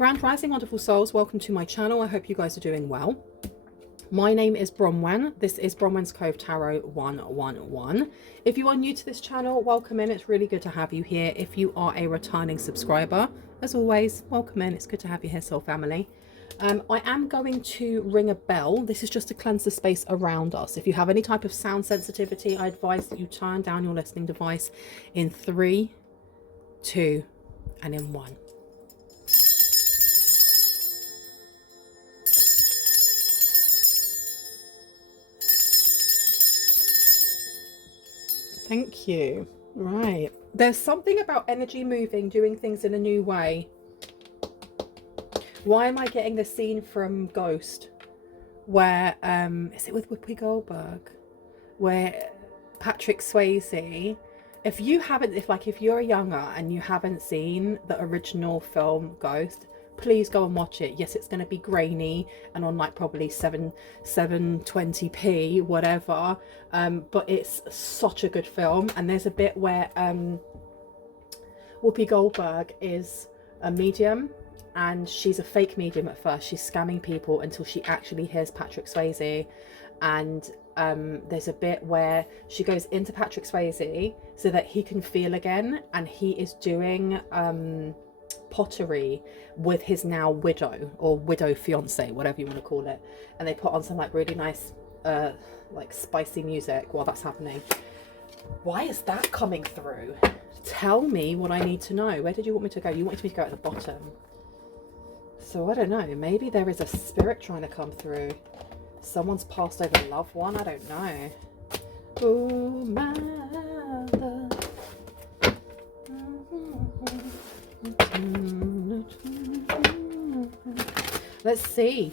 Grand Rising, wonderful souls, welcome to my channel. I hope you guys are doing well. My name is Bronwen. This is Bronwen's Cove Tarot 111. If you are new to this channel, welcome in. It's really good to have you here. If you are a returning subscriber, as always, welcome in. It's good to have you here, soul family. I am going to ring a bell. This is just to cleanse the space around us. If you have any type of sound sensitivity, I advise that you turn down your listening device in 3, 2, and in 1. Thank you. Right. There's something about energy moving, doing things in a new way. Why am I getting the scene from Ghost where, is it with Whoopi Goldberg? Where Patrick Swayze, if you're younger and you haven't seen the original film Ghost, please go and watch it. Yes, it's going to be grainy and on like probably 720p, whatever. But it's such a good film. And there's a bit where Whoopi Goldberg is a medium, and she's a fake medium at first. She's scamming people until she actually hears Patrick Swayze. And there's a bit where she goes into Patrick Swayze so that he can feel again, and he is doing pottery with his now widow or widow fiance, whatever you want to call it, and they put on some like really nice like spicy music while that's happening. Why is that coming through? Tell me what I need to know. Where did you want me to go? You wanted me to go at the bottom. So I don't know, maybe there is a spirit trying to come through. Someone's passed over a loved one, I don't know. Oh my love. Let's see.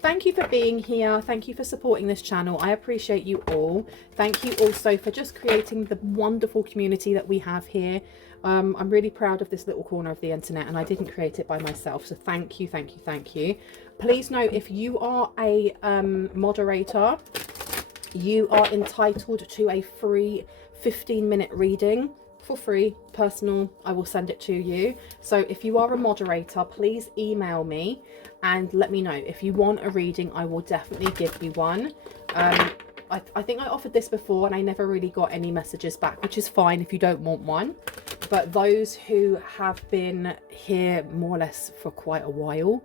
Thank you for being here. Thank you for supporting this channel. I appreciate you all. Thank you also for just creating the wonderful community that we have here. I'm really proud of this little corner of the internet, and I didn't create it by myself. So thank you, thank you, thank you. Please note, if you are a moderator, you are entitled to a free 15-minute reading for free, personal. I will send it to you. So if you are a moderator, please email me and let me know. If you want a reading, I will definitely give you one. I think I offered this before and I never really got any messages back, which is fine if you don't want one. But those who have been here more or less for quite a while,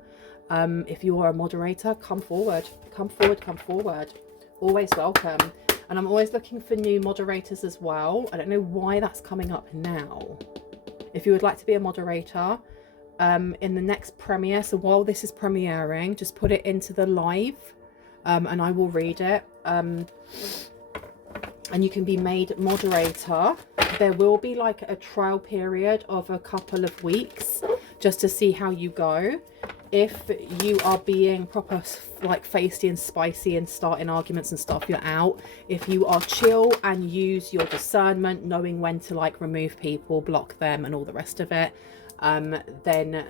if you are a moderator, come forward, come forward, come forward. Always welcome. And I'm always looking for new moderators as well. I don't know why that's coming up now. If you would like to be a moderator in the next premiere, so while this is premiering, just put it into the live and I will read it. And you can be made moderator. There will be like a trial period of a couple of weeks just to see how you go. If you are being proper like feisty and spicy and starting arguments and stuff, you're out. If you are chill and use your discernment, knowing when to like remove people, block them and all the rest of it, then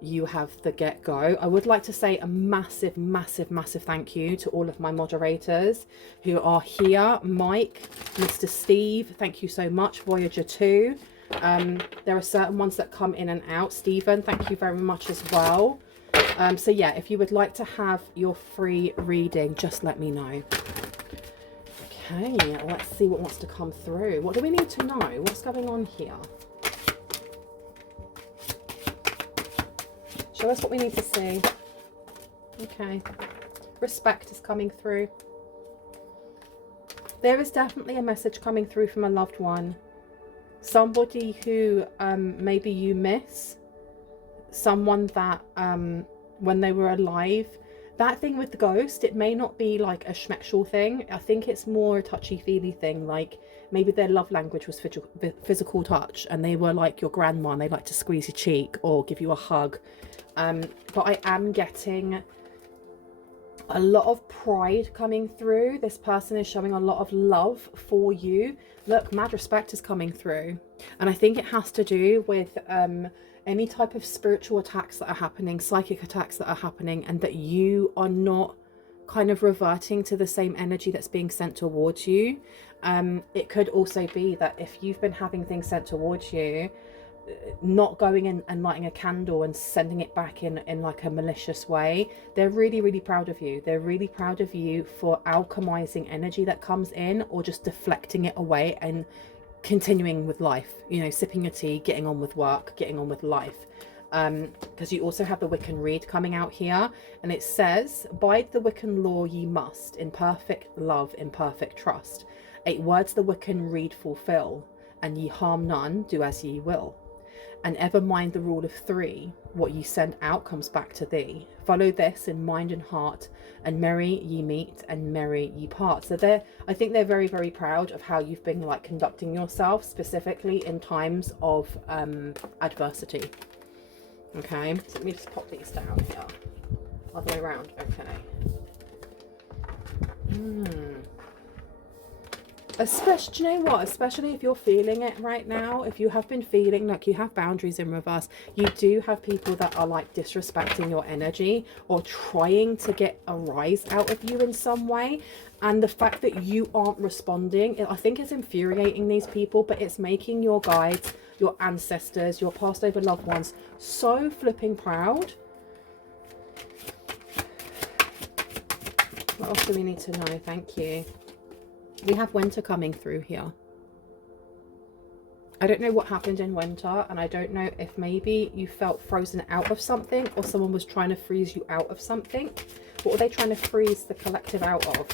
you have the get-go. I would like to say a massive, massive, massive thank you to all of my moderators who are here. Mike, Mr. Steve, thank you so much. Voyager 2. There are certain ones that come in and out. Stephen, thank you very much as well. So yeah, if you would like to have your free reading, just let me know. Okay, let's see what wants to come through. What do we need to know? What's going on here? Show us what we need to see. Okay. Respect is coming through. There is definitely a message coming through from a loved one. Somebody who maybe you miss. Someone that when they were alive. That thing with the ghost, it may not be like a schmexual thing. I think it's more a touchy-feely thing. Like maybe their love language was physical touch, and they were like your grandma and they like to squeeze your cheek or give you a hug. But I am getting a lot of pride coming through. This person is showing a lot of love for you. Look, mad respect is coming through. And I think it has to do with any type of spiritual attacks that are happening, psychic attacks that are happening, and that you are not kind of reverting to the same energy that's being sent towards you. It could also be that if you've been having things sent towards you, not going in and lighting a candle and sending it back in like a malicious way. They're really, really proud of you. They're really proud of you for alchemizing energy that comes in, or just deflecting it away and continuing with life, you know, sipping your tea, getting on with work, getting on with life. Because you also have the Wiccan read coming out here, and it says, bide the Wiccan law ye must, in perfect love, in perfect trust. 8 words the Wiccan read fulfill, and ye harm none, do as ye will. And ever mind the rule of 3, what ye send out comes back to thee. Follow this in mind and heart, and merry ye meet and merry ye part. So I think they're very, very proud of how you've been like conducting yourself, specifically in times of adversity. Okay, so let me just pop these down here. Other way around. Okay. Especially, do you know what? Especially if you're feeling it right now, if you have been feeling like you have boundaries in reverse, you do have people that are like disrespecting your energy or trying to get a rise out of you in some way. And the fact that you aren't responding, I think it's infuriating these people, but it's making your guides, your ancestors, your passed over loved ones so flipping proud. What else do we need to know? Thank you. We have winter coming through here. I don't know what happened in winter, and I don't know if maybe you felt frozen out of something, or someone was trying to freeze you out of something. What were they trying to freeze the collective out of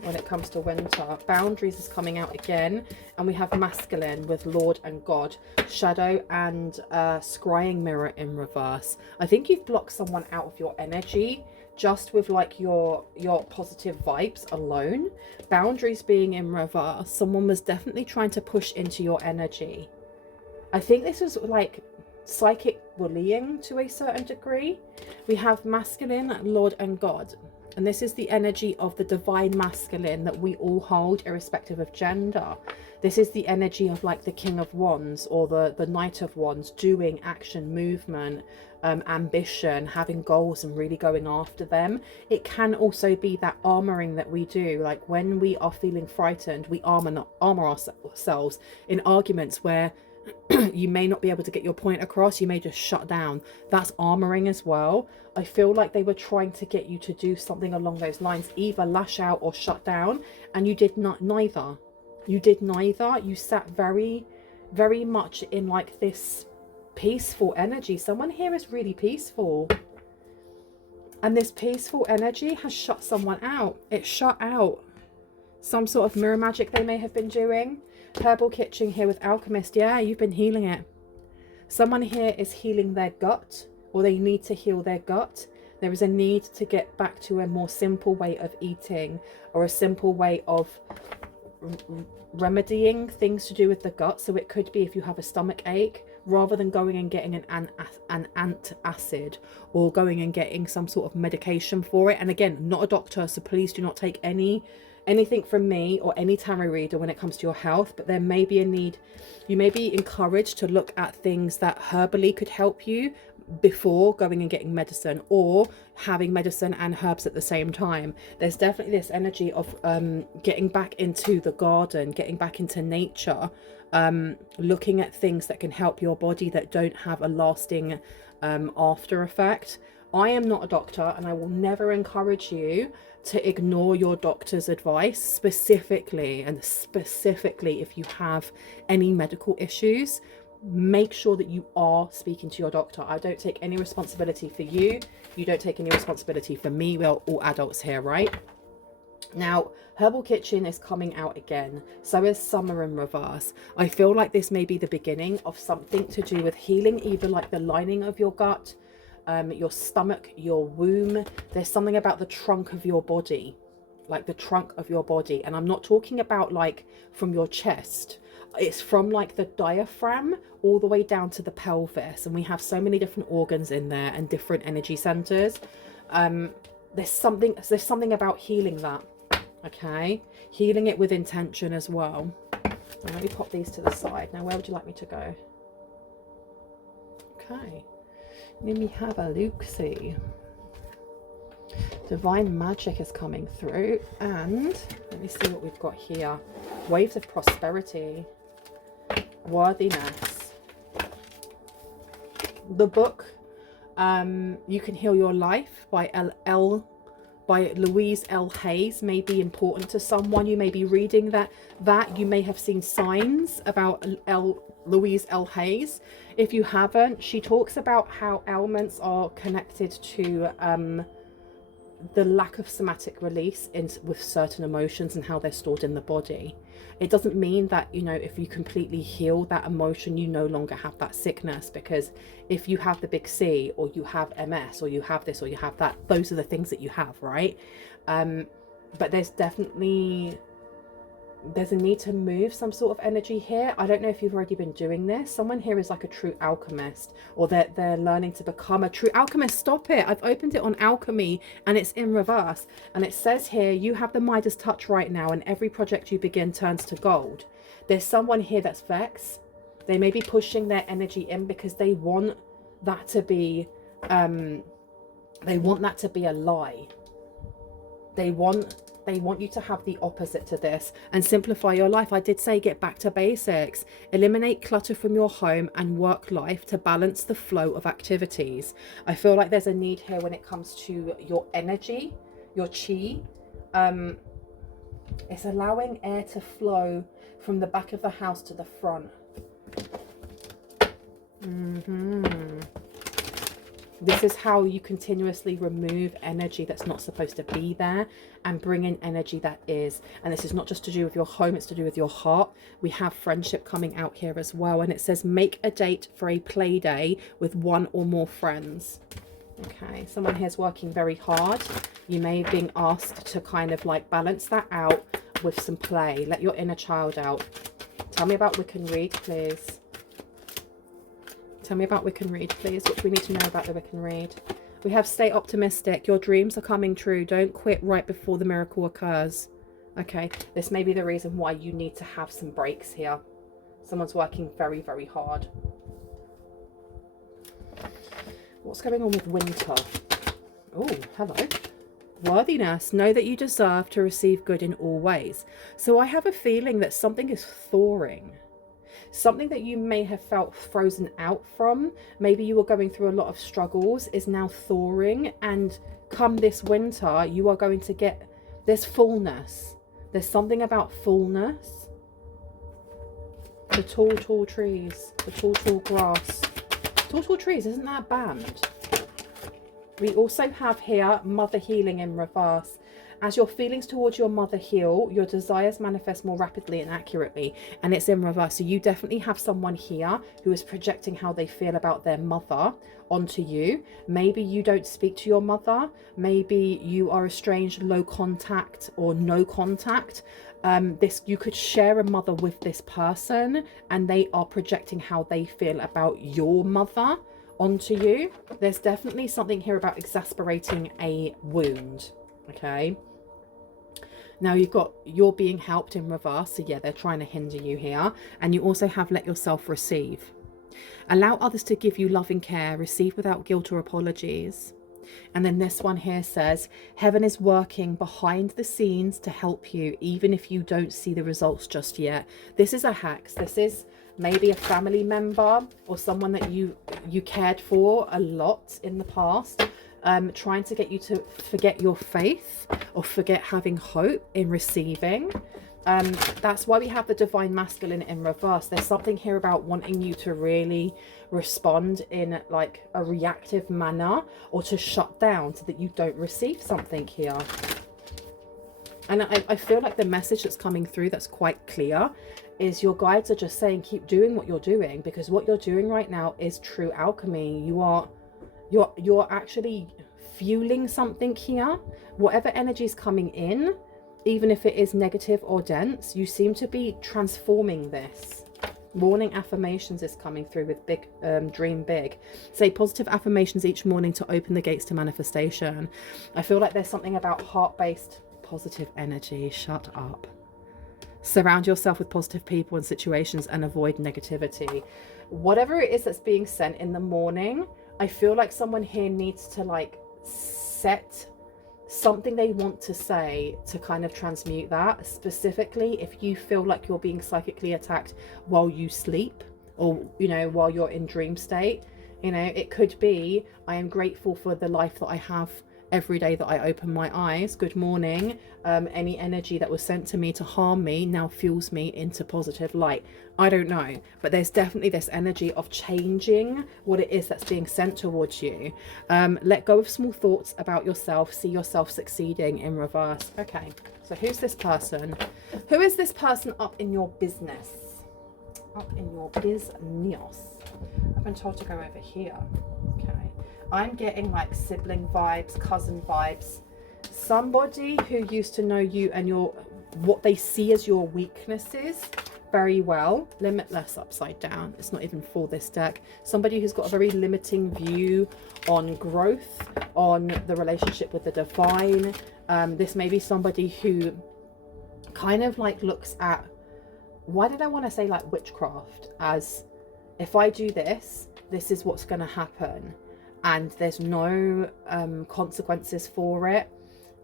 when it comes to winter? Boundaries is coming out again, and we have masculine with Lord and God, shadow and scrying mirror in reverse. I think you've blocked someone out of your energy just with like your positive vibes alone. Boundaries being in reverse, someone was definitely trying to push into your energy. I think this was like psychic bullying to a certain degree. We have masculine, Lord and God, and this is the energy of the divine masculine that we all hold irrespective of gender. This is the energy of like the King of Wands or the Knight of Wands, doing action, movement, ambition, having goals and really going after them. It can also be that armoring that we do, like when we are feeling frightened, we armor ourselves in arguments where you may not be able to get your point across, you may just shut down. That's armoring as well. I feel like they were trying to get you to do something along those lines, either lash out or shut down, and you did not neither. You did neither. You sat very, very much in like this peaceful energy. Someone here is really peaceful, and this peaceful energy has shut someone out. It shut out some sort of mirror magic they may have been doing. Herbal kitchen here with alchemist. Yeah, you've been healing it. Someone here is healing their gut, or they need to heal their gut. There is a need to get back to a more simple way of eating, or a simple way of remedying things to do with the gut. So it could be if you have a stomach ache, rather than going and getting an antacid or going and getting some sort of medication for it. And again, not a doctor, so please do not take anything from me or any tarot reader when it comes to your health, but there may be a need. You may be encouraged to look at things that herbally could help you before going and getting medicine, or having medicine and herbs at the same time. There's definitely this energy of getting back into the garden, getting back into nature, looking at things that can help your body that don't have a lasting after effect. I am not a doctor, and I will never encourage you to ignore your doctor's advice, specifically if you have any medical issues. Make sure that you are speaking to your doctor. I don't take any responsibility for you. You don't take any responsibility for me. We're all adults here, right? Now, Herbal Kitchen is coming out again. So is Summer in reverse. I feel like this may be the beginning of something to do with healing, either like the lining of your gut, your stomach, your womb. There's something about the trunk of your body, like the trunk of your body. And I'm not talking about like from your chest. It's from like the diaphragm all the way down to the pelvis. And we have so many different organs in there and different energy centers. There's something about healing that. Okay, healing it with intention as well. And let me pop these to the side. Now, where would you like me to go? Okay, let me have a look-see. Divine magic is coming through, and let me see what we've got here. Waves of prosperity, worthiness, The book, You Can Heal Your Life by Louise L. Hayes may be important to someone. You may be reading that you may have seen signs about Louise L. Hayes. If you haven't, she talks about how ailments are connected to the lack of somatic release with certain emotions and how they're stored in the body. It doesn't mean that, you know, if you completely heal that emotion, you no longer have that sickness, because if you have the big C, or you have MS, or you have this, or you have that, those are the things that you have, right? But there's a need to move some sort of energy here. I don't know if you've already been doing this. Someone here is like a true alchemist, or they're learning to become a true alchemist. Stop it. I've opened it on Alchemy and it's in reverse. And it says here, you have the Midas touch right now, and every project you begin turns to gold. There's someone here that's vexed. They may be pushing their energy in because they want that to be, a lie. They want you to have the opposite to this and simplify your life. I did say get back to basics. Eliminate clutter from your home and work life to balance the flow of activities. I feel like there's a need here when it comes to your energy, your chi. It's allowing air to flow from the back of the house to the front. This is how you continuously remove energy that's not supposed to be there and bring in energy that is. And this is not just to do with your home, it's to do with your heart. We have friendship coming out here as well. And it says make a date for a play day with one or more friends. Okay, someone here's working very hard. You may have been asked to kind of like balance that out with some play. Let your inner child out. Tell me about Wiccan Read, please. Tell me about Wiccan Read, please. What do we need to know about the Wiccan Read? We have stay optimistic. Your dreams are coming true. Don't quit right before the miracle occurs. Okay, this may be the reason why you need to have some breaks here. Someone's working very, very hard. What's going on with winter? Oh, hello. Worthiness. Know that you deserve to receive good in all ways. So I have a feeling that something is thawing. Something that you may have felt frozen out from, maybe you were going through a lot of struggles, is now thawing, and come this winter you are going to get this fullness. There's something about fullness. The tall trees, the tall grass. Tall trees, isn't that banned? We also have here mother healing in reverse. As your feelings towards your mother heal, your desires manifest more rapidly and accurately, and it's in reverse. So you definitely have someone here who is projecting how they feel about their mother onto you. Maybe you don't speak to your mother. Maybe you are estranged, low contact or no contact. You could share a mother with this person, and they are projecting how they feel about your mother onto you. There's definitely something here about exasperating a wound. Okay, now you're being helped in reverse. So yeah, they're trying to hinder you here. And you also have let yourself receive. Allow others to give you loving care. Receive without guilt or apologies. And then this one here says, heaven is working behind the scenes to help you, even if you don't see the results just yet. This is a hex. This is maybe a family member or someone that you cared for a lot in the past. Trying to get you to forget your faith or forget having hope in receiving. That's why we have the divine masculine in reverse. There's something here about wanting you to really respond in like a reactive manner, or to shut down so that you don't receive something here. And I feel like the message that's coming through that's quite clear is your guides are just saying keep doing what you're doing, because what you're doing right now is true alchemy. You're actually fueling something here. Whatever energy is coming in, even if it is negative or dense, you seem to be transforming this. Morning affirmations is coming through with big, dream big. Say positive affirmations each morning to open the gates to manifestation. I feel like there's something about heart-based positive energy. Shut up. Surround yourself with positive people and situations and avoid negativity. Whatever it is that's being sent in the morning, I feel like someone here needs to like set something they want to say to kind of transmute that. Specifically, if you feel like you're being psychically attacked while you sleep, or, you know, while you're in dream state, You know, it could be, I am grateful for the life that I have every day that I open my eyes. Good morning. Any energy that was sent to me to harm me now fuels me into positive light. I don't know, but there's definitely this energy of changing what it is that's being sent towards you. Let go of small thoughts about yourself. See yourself succeeding in reverse. Okay, so who's this person? Who is this person up in your business? Up in your business. I've been told to go over here. Okay. I'm getting like sibling vibes, cousin vibes. Somebody who used to know you and what they see as your weaknesses very well. Limitless upside down. It's not even for this deck. Somebody who's got a very limiting view on growth, on the relationship with the divine. This may be somebody who kind of like looks at, why did I want to say like witchcraft, as if I do this, this is what's going to happen. And there's no consequences for it.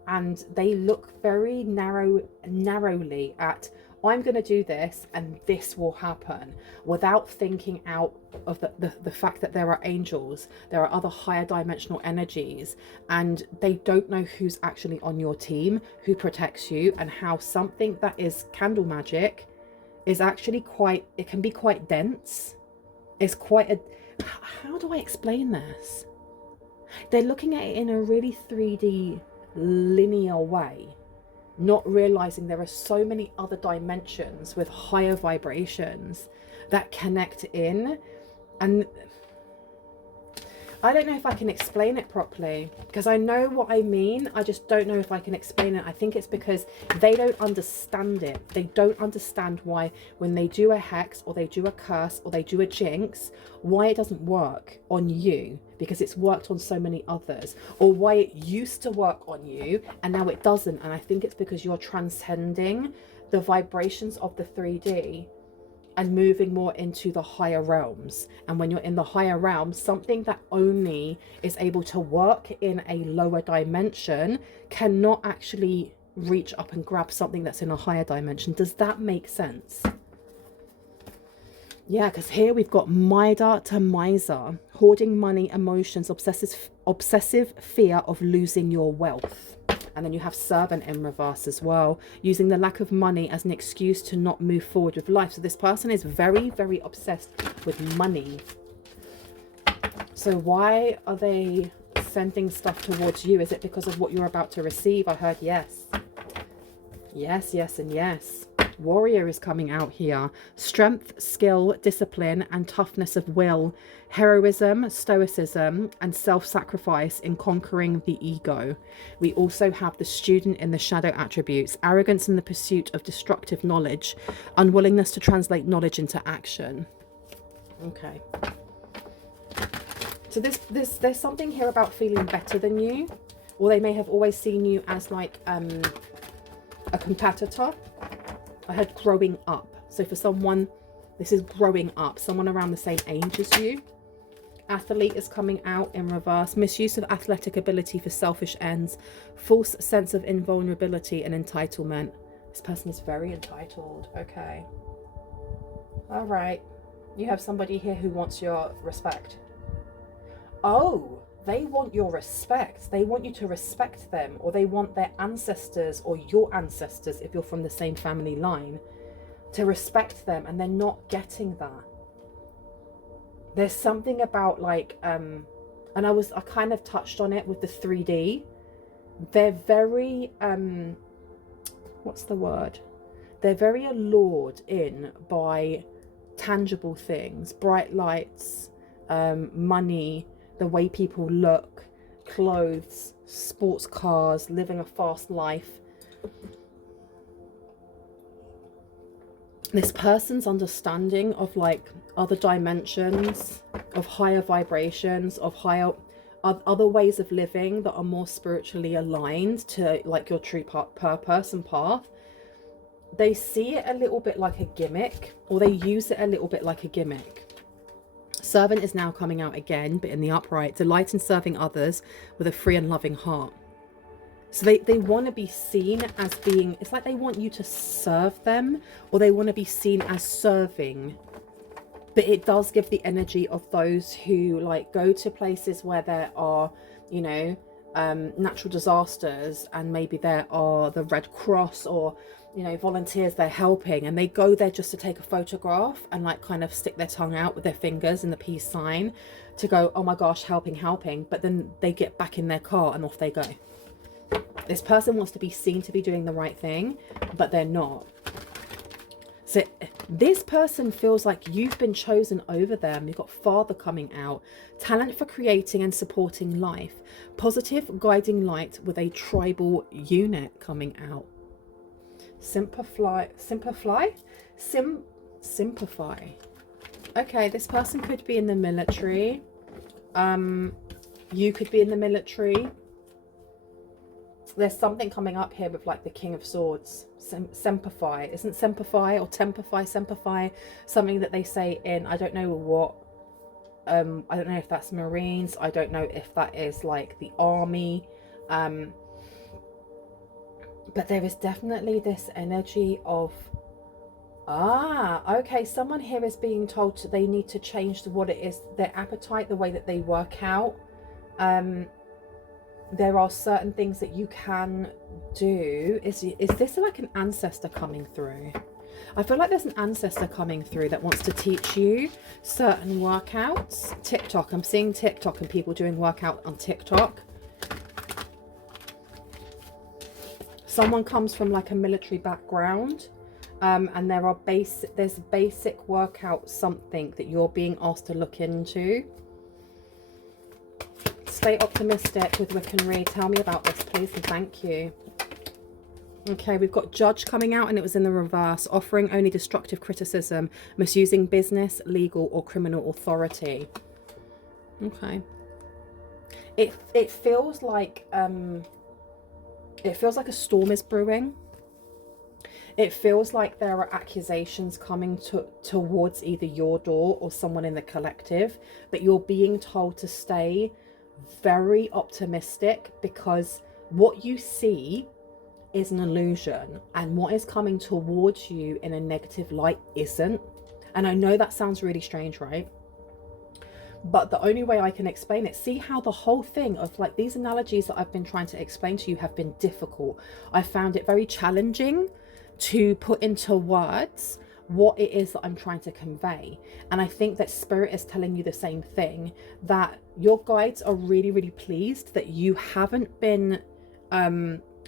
And they look very narrowly at, I'm going to do this and this will happen, without thinking out of the fact that there are angels, there are other higher dimensional energies, and they don't know who's actually on your team, who protects you, and how something that is candle magic is actually it can be quite dense. It's quite a, how do I explain this? They're looking at it in a really 3D linear way, not realizing there are so many other dimensions with higher vibrations that connect in. And I don't know if I can explain it properly, because I know what I mean. I just don't know if I can explain it. I think it's because they don't understand it. They don't understand why when they do a hex or they do a curse or they do a jinx, why it doesn't work on you, because it's worked on so many others, or why it used to work on you and now it doesn't. And I think it's because you're transcending the vibrations of the 3D and moving more into the higher realms. And when you're in the higher realms, something that only is able to work in a lower dimension cannot actually reach up and grab something that's in a higher dimension. Does that make sense? Yeah, because here we've got Mitre to Miser, hoarding money, emotions, obsessive fear of losing your wealth. And then you have Servant in reverse as well, using the lack of money as an excuse to not move forward with life. So this person is very, very obsessed with money. So why are they sending stuff towards you? Is it because of what you're about to receive? I heard yes. Yes, yes, and yes. Warrior is coming out here. Strength, skill, discipline, and toughness of will. Heroism, stoicism, and self-sacrifice in conquering the ego. We also have the Student in the shadow attributes. Arrogance in the pursuit of destructive knowledge. Unwillingness to translate knowledge into action. Okay. So there's something here about feeling better than you. Or they may have always seen you as like a competitor. I heard growing up. So for someone, this is growing up. Someone around the same age as you. Athlete is coming out in reverse. Misuse of athletic ability for selfish ends. False sense of invulnerability and entitlement. This person is very entitled. Okay. All right. You have somebody here who wants your respect. Oh, they want your respect. They want you to respect them, or they want their ancestors or your ancestors, if you're from the same family line, to respect them, and they're not getting that. There's something about like, and I kind of touched on it with the 3D. They're very, what's the word? They're very allured in by tangible things, bright lights, money, the way people look, clothes, sports cars, living a fast life. This person's understanding of like other dimensions, of higher vibrations, of other ways of living that are more spiritually aligned to like your true purpose and path. They see it a little bit like a gimmick, or they use it a little bit like a gimmick. Servant is now coming out again, but in the upright. Delight in serving others with a free and loving heart. So they want to be seen as being, it's like they want you to serve them, or they want to be seen as serving but it does give the energy of those who like go to places where there are, you know, natural disasters, and maybe there are the Red Cross or, you know, volunteers they're helping, and they go there just to take a photograph and like kind of stick their tongue out with their fingers in the peace sign to go, oh my gosh, helping, but then they get back in their car and off they go. This person wants to be seen to be doing the right thing, but they're not. So this person feels like you've been chosen over them. You've got Father coming out. Talent for creating and supporting life. Positive guiding light with a tribal unit coming out. Simplify. Okay, this person could be in the military. You could be in the military. There's something coming up here with like the King of Swords. Semplify. Isn't Semplify or Tempify something that they say in, I don't know what, I don't know if that's Marines, I don't know if that is like the army, but there is definitely this energy of, okay, someone here is being told they need to change what it is, their appetite, the way that they work out. There are certain things that you can do. Is this like an ancestor coming through? I feel like there's an ancestor coming through that wants to teach you certain workouts. TikTok, I'm seeing TikTok and people doing workout on TikTok. Someone comes from like a military background, and there's basic workout, something that you're being asked to look into. Stay optimistic with Wiccanry. Tell me about this, please, and thank you. Okay, we've got Judge coming out, and it was in the reverse. Offering only destructive criticism, misusing business, legal, or criminal authority. Okay. It feels like a storm is brewing. It feels like there are accusations coming towards either your door or someone in the collective, but you're being told to stay very optimistic, because what you see is an illusion, and what is coming towards you in a negative light isn't. And I know that sounds really strange, right? But the only way I can explain it, see how the whole thing of like these analogies that I've been trying to explain to you have been difficult. I found it very challenging to put into words what it is that I'm trying to convey. And I think that Spirit is telling you the same thing, that your guides are really, really pleased that you haven't been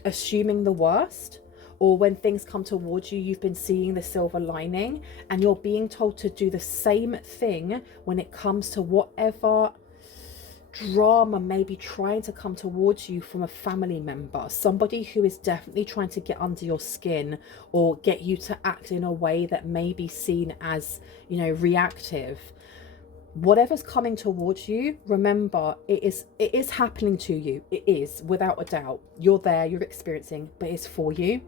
assuming the worst, or when things come towards you, you've been seeing the silver lining, and you're being told to do the same thing when it comes to whatever drama may be trying to come towards you from a family member, somebody who is definitely trying to get under your skin or get you to act in a way that may be seen as, you know, reactive. Whatever's coming towards you, remember, it is happening to you. It is, without a doubt. You're there, you're experiencing, but it's for you.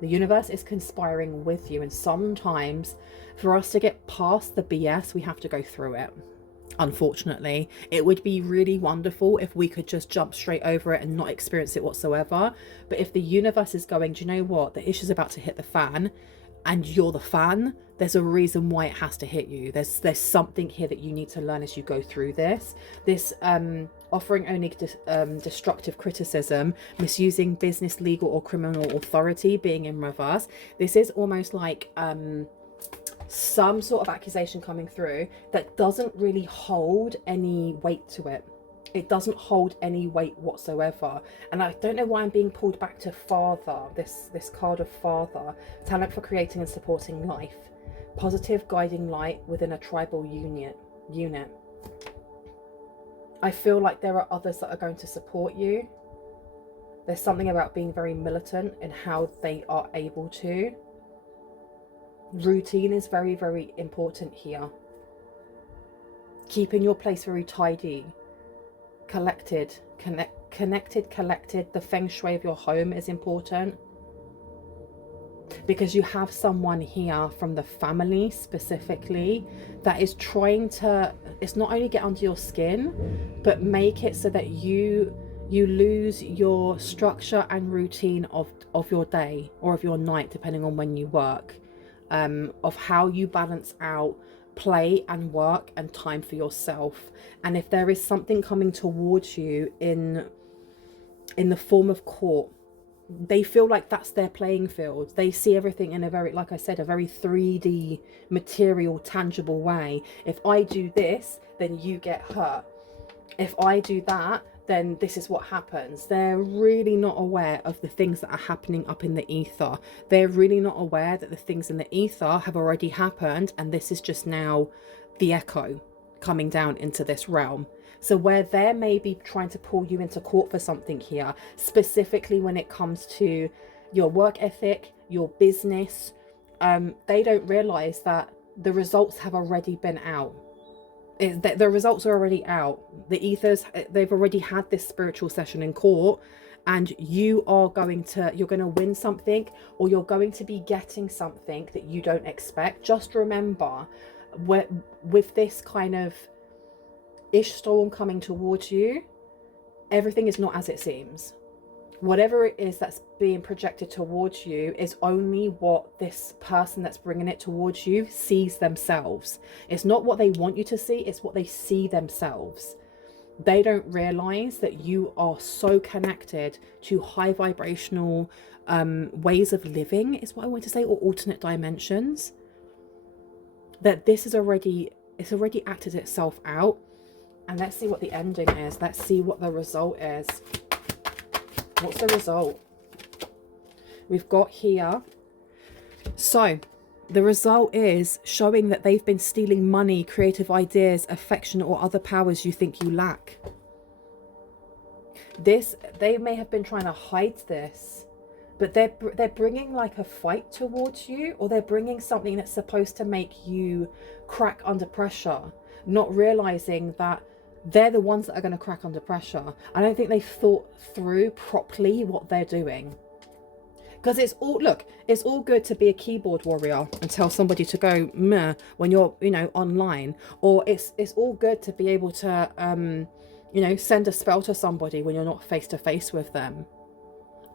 The universe is conspiring with you, and sometimes for us to get past the BS, we have to go through it. Unfortunately, it would be really wonderful if we could just jump straight over it and not experience it whatsoever. But if the universe is going, do you know what, the issue's about to hit the fan, and you're the fan, there's a reason why it has to hit you. There's something here that you need to learn as you go through this offering only destructive criticism, misusing business, legal, or criminal authority, being in reverse. This is almost like some sort of accusation coming through that doesn't really hold any weight to it. It doesn't hold any weight whatsoever. And I don't know why I'm being pulled back to Father, this card of Father. Talent for creating and supporting life. Positive guiding light within a tribal unit. I feel like there are others that are going to support you. There's something about being very militant in how they are able to. Routine is very, very important here. Keeping your place very tidy, collected, collected. The feng shui of your home is important, because you have someone here from the family specifically that is trying to, it's not only get under your skin, but make it so that you lose your structure and routine of your day or of your night, depending on when you work. Of how you balance out play and work and time for yourself. And if there is something coming towards you in the form of court, they feel like that's their playing field. They see everything in a very, like I said, a very 3D material, tangible way. If I do this, then you get hurt. If I do that, then this is what happens. They're really not aware of the things that are happening up in the ether. They're really not aware that the things in the ether have already happened, and this is just now the echo coming down into this realm. So where they're maybe trying to pull you into court for something here, specifically when it comes to your work ethic, your business, they don't realize that the results have already been out. The results are already out. The ethers, they've already had this spiritual session in court, and you're going to win something, or you're going to be getting something that you don't expect. Just remember, with this kind of ish storm coming towards you, everything is not as it seems. Whatever it is that's being projected towards you is only what this person that's bringing it towards you sees themselves. It's not what they want you to see, it's what they see themselves. They don't realize that you are so connected to high vibrational ways of living, is what I want to say, or alternate dimensions, that this is already, it's already acted itself out. And let's see what the ending is. Let's see what the result is. What's the result? We've got here. So the result is showing that they've been stealing money, creative ideas, affection, or other powers you think you lack. They may have been trying to hide this, but they're bringing like a fight towards you, or they're bringing something that's supposed to make you crack under pressure, not realizing that they're the ones that are going to crack under pressure. I don't think they've thought through properly what they're doing. Because it's all good to be a keyboard warrior and tell somebody to go meh when you're, online. Or it's all good to be able to, send a spell to somebody when you're not face to face with them.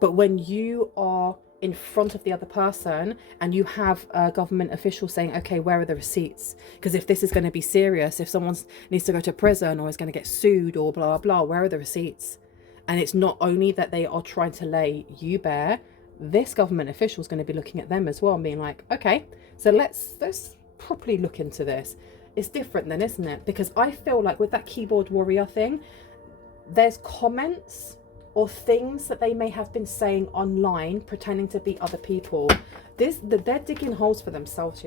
But when you are in front of the other person and you have a government official saying, okay, where are the receipts? Because if this is going to be serious, if someone needs to go to prison or is going to get sued or blah, blah, where are the receipts? And it's not only that they are trying to lay you bare, this government official is going to be looking at them as well and being like, okay, so let's properly look into this. It's different then, isn't it? Because I feel like with that keyboard warrior thing, there's comments or things that they may have been saying online pretending to be other people. They're digging holes for themselves,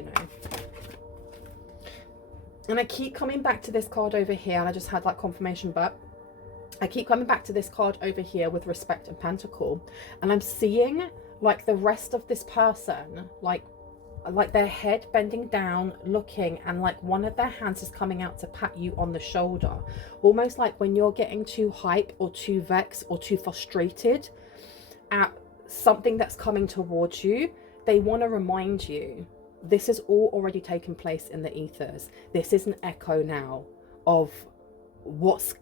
And I keep coming back to this card over here, and I just had like confirmation, but I keep coming back to this card over here with Respect and Pentacle, and I'm seeing like the rest of this person, like their head bending down, looking, and like one of their hands is coming out to pat you on the shoulder, almost like when you're getting too hype or too vexed or too frustrated at something that's coming towards you. They want to remind you this has all already taken place in the ethers. This is an echo now of what's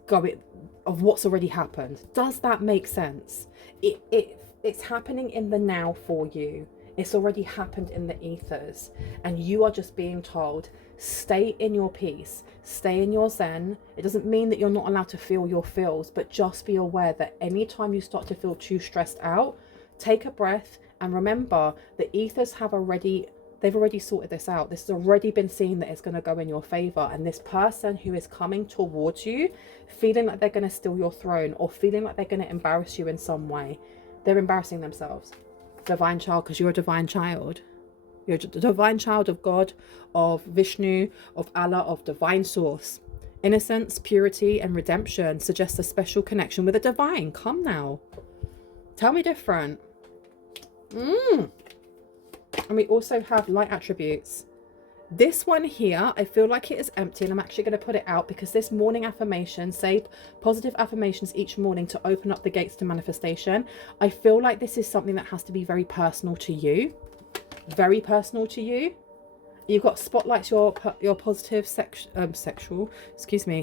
already happened. Does that make sense? It's happening in the now for you. It's already happened in the ethers, and you are just being told, stay in your peace, stay in your zen. It doesn't mean that you're not allowed to feel your feels, but just be aware that anytime you start to feel too stressed out, take a breath and remember the ethers they've already sorted this out. This has already been seen that it's going to go in your favor, and this person who is coming towards you, feeling like they're going to steal your throne or feeling like they're going to embarrass you in some way, they're embarrassing themselves. Divine child, because you're a divine child. You're a divine child of God, of Vishnu, of Allah, of divine source. Innocence, purity, and redemption suggest a special connection with the divine. Come now. Tell me different. And we also have light attributes. This one here, I feel like it is empty, and I'm actually going to put it out because this morning affirmation, say positive affirmations each morning to open up the gates to manifestation. I feel like this is something that has to be very personal to you. Very personal to you. You've got spotlights your positive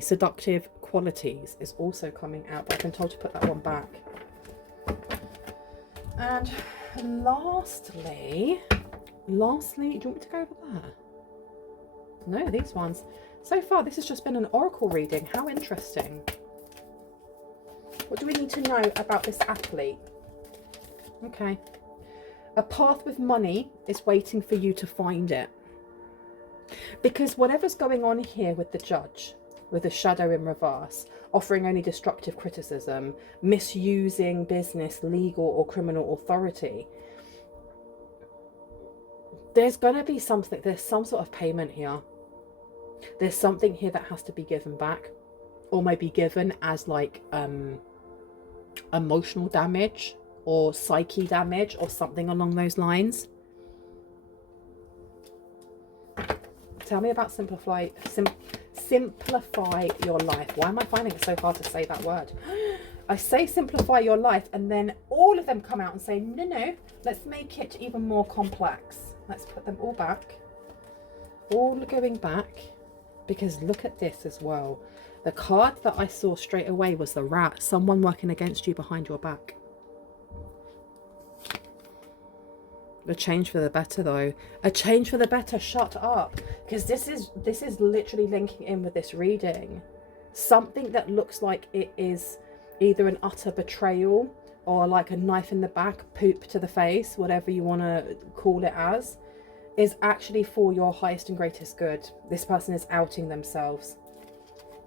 seductive qualities is also coming out, but I've been told to put that one back. And lastly, do you want me to go over there? No, these ones. So far, this has just been an oracle reading. How interesting. What do we need to know about this athlete? Okay. A path with money is waiting for you to find it. Because whatever's going on here with the judge, with the shadow in reverse, offering only destructive criticism, misusing business, legal or criminal authority, there's going to be something, there's some sort of payment here. There's something here that has to be given back, or maybe given as like emotional damage or psyche damage or something along those lines. Tell me about simplify your life. Why am I finding it so hard to say that word? I say simplify your life, and then all of them come out and say, no, let's make it even more complex. Let's put them all back. All going back, because look at this as well. The card that I saw straight away was the rat. Someone working against you behind your back. A change for the better, though. A change for the better. Shut up. Because this is literally linking in with this reading. Something that looks like it is either an utter betrayal or like a knife in the back, poop to the face, whatever you want to call it as, is actually for your highest and greatest good. This person is outing themselves.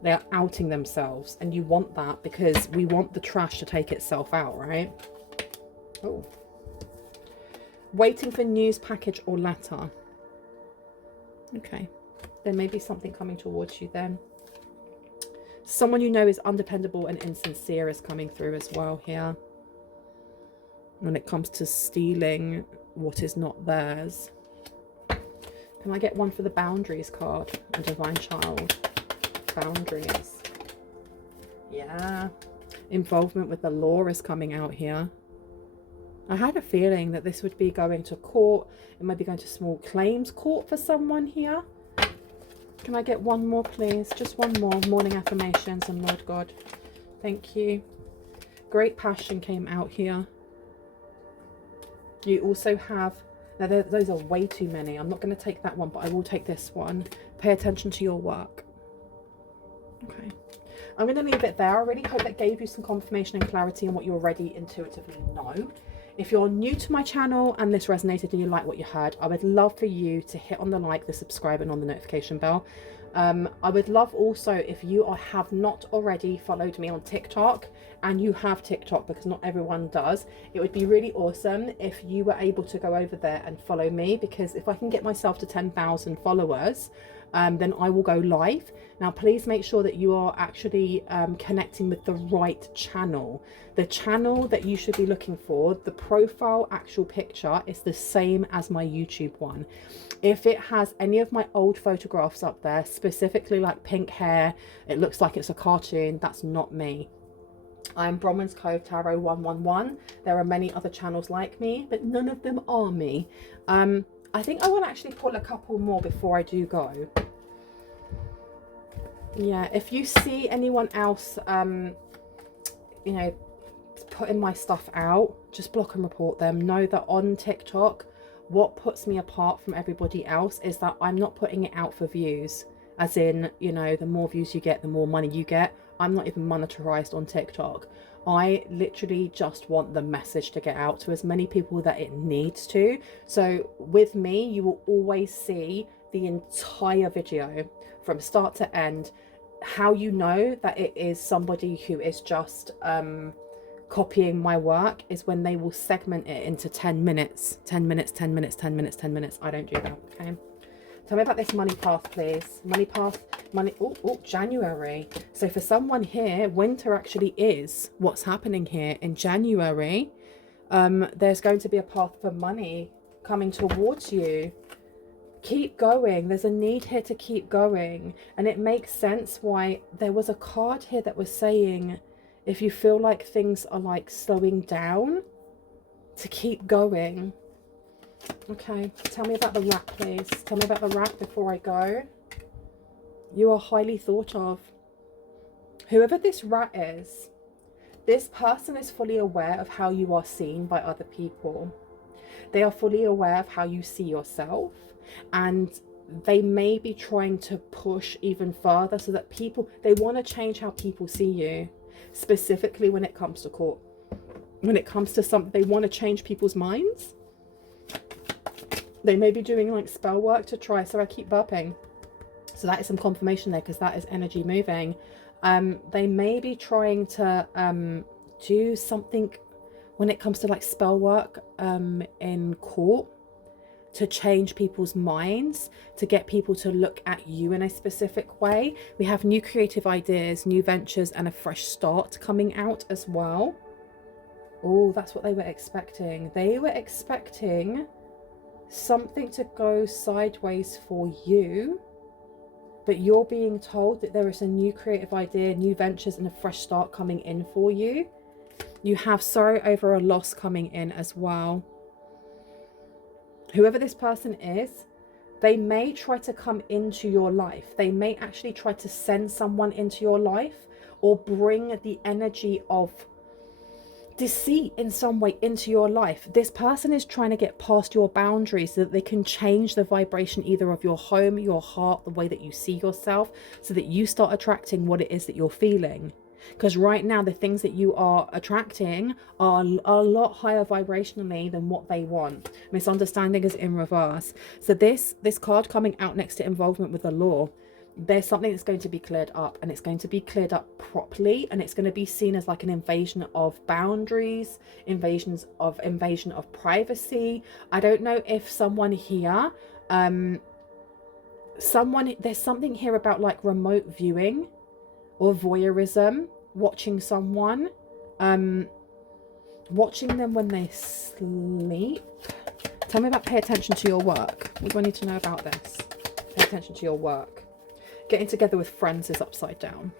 They are outing themselves, and you want that because we want the trash to take itself out, right? Oh. Waiting for news package or letter. Okay. There may be something coming towards you then. Someone you know is undependable and insincere is coming through as well here. When it comes to stealing what is not theirs. Can I get one for the boundaries card? A divine child. Boundaries. Yeah. Involvement with the law is coming out here. I had a feeling that this would be going to court. It might be going to small claims court for someone here. Can I get one more, please? Just one more. Morning affirmations and Lord God. Thank you. Great passion came out here. You also have... Now, those are way too many. I'm not going to take that one, but I will take this one. Pay attention to your work. Okay. I'm going to leave it there. I really hope that gave you some confirmation and clarity on what you already intuitively know. If you're new to my channel and this resonated and you like what you heard, I would love for you to hit on the like, the subscribe, and on the notification bell. I would love also if you have not already followed me on TikTok, and you have TikTok because not everyone does. It would be really awesome if you were able to go over there and follow me, because if I can get myself to 10,000 followers, then I will go live. Now, please make sure that you are actually connecting with the right channel. The channel that you should be looking for, the profile actual picture is the same as my YouTube one. If it has any of my old photographs up there, specifically like pink hair, it looks like it's a cartoon, that's not me. I'm Bronwyn's Cove Tarot 111. There are many other channels like me, but none of them are me. I think I want to actually pull a couple more before I do go. Yeah, if you see anyone else, you know, putting my stuff out, just block and report them. Know that on TikTok, what puts me apart from everybody else is that I'm not putting it out for views. As in, you know, the more views you get, the more money you get. I'm not even monetized on TikTok. I literally just want the message to get out to as many people that it needs to. So with me, you will always see the entire video from start to end. How you know that it is somebody who is just copying my work is when they will segment it into 10 minutes, 10 minutes, 10 minutes, 10 minutes, 10 minutes. I don't do that, okay? Tell me about this money path, please. Money path, money, oh, January. So for someone here, winter actually is what's happening here. In January, there's going to be a path for money coming towards you. Keep going. There's a need here to keep going. And it makes sense why there was a card here that was saying, if you feel like things are like slowing down, to keep going. Okay, tell me about the rat, please. Tell me about the rat before I go. You are highly thought of. Whoever this rat is, this person is fully aware of how you are seen by other people. They are fully aware of how you see yourself. And they may be trying to push even further so that people, they want to change how people see you, specifically when it comes to court. When it comes to something, they want to change people's minds. They may be doing like spell work to try. So I keep burping. So that is some confirmation there, because that is energy moving. They may be trying to do something when it comes to like spell work in court, to change people's minds, to get people to look at you in a specific way. We have new creative ideas, new ventures, and a fresh start coming out as well. Oh, that's what they were expecting. They were expecting something to go sideways for you, but you're being told that there is a new creative idea, new ventures, and a fresh start coming in for you. You have sorrow over a loss coming in as well. Whoever this person is, they may try to come into your life. They may actually try to send someone into your life, or bring the energy of deceit in some way into your life. This person is trying to get past your boundaries so that they can change the vibration either of your home, your heart, the way that you see yourself, so that you start attracting what it is that you're feeling. Because right now the things that you are attracting are a lot higher vibrationally than what they want. Misunderstanding is in reverse. So this card coming out next to involvement with the law, there's something that's going to be cleared up, and it's going to be cleared up properly, and it's going to be seen as like an invasion of boundaries, invasion of privacy. I don't know if someone here, there's something here about like remote viewing or voyeurism, watching someone, watching them when they sleep. Tell me about pay attention to your work. What do I need to know about this? Pay attention to your work. Getting together with friends is upside down.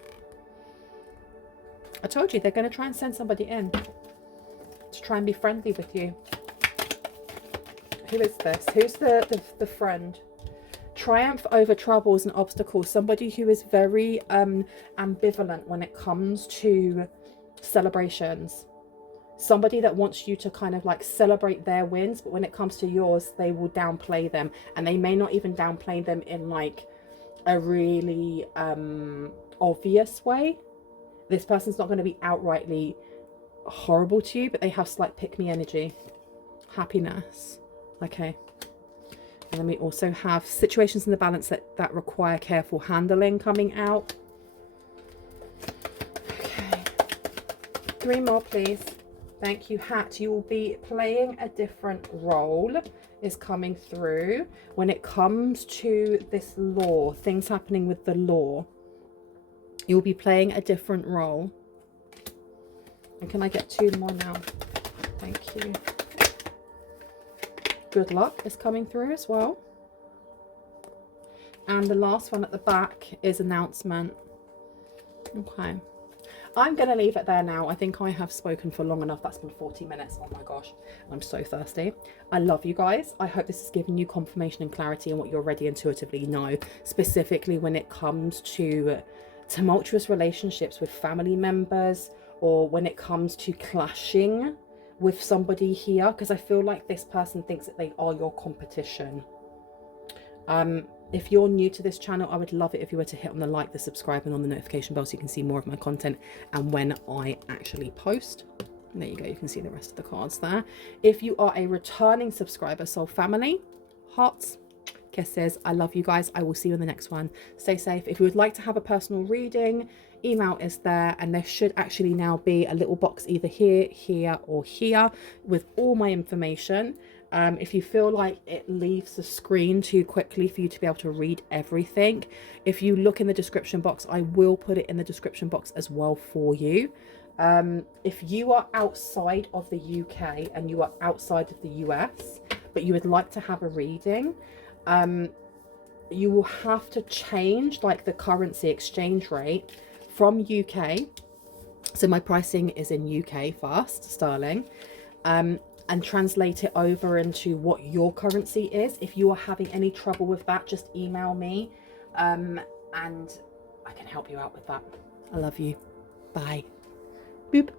I told you, they're going to try and send somebody in to try and be friendly with you. Who is this? Who's the friend? Triumph over troubles and obstacles. Somebody who is very ambivalent when it comes to celebrations. Somebody that wants you to kind of like celebrate their wins, but when it comes to yours, they will downplay them. And they may not even downplay them in like a really obvious way. This person's not going to be outrightly horrible to you, but they have slight pick-me energy. Happiness. Okay. And then we also have situations in the balance that require careful handling coming out. Okay. 3 more, please. Thank you, Hat. You will be playing a different role, is coming through when it comes to this law, things happening with the law. You'll be playing a different role. And can I get 2 more now? Thank you. Good luck is coming through as well. And the last one at the back is announcement. Okay. I'm going to leave it there now. I think I have spoken for long enough. That's been 40 minutes. Oh my gosh. I'm so thirsty. I love you guys. I hope this has given you confirmation and clarity on what you already intuitively know, specifically when it comes to tumultuous relationships with family members, or when it comes to clashing with somebody here, because I feel like this person thinks that they are your competition. If you're new to this channel, I would love it if you were to hit on the like, the subscribe, and on the notification bell so you can see more of my content and when I actually post. And there you go, you can see the rest of the cards there. If you are a returning subscriber, soul family, hearts, kisses, I love you guys. I will see you in the next one. Stay safe. If you would like to have a personal reading, email is there, and there should actually now be a little box either here, here, or here with all my information. If you feel like it leaves the screen too quickly for you to be able to read everything, if you look in the description box, I will put it in the description box as well for you. If you are outside of the UK and you are outside of the US, but you would like to have a reading, you will have to change like the currency exchange rate from UK. So my pricing is in UK first, sterling, and translate it over into what your currency is. If you are having any trouble with that, just email me and I can help you out with that. I love you. Bye. Boop.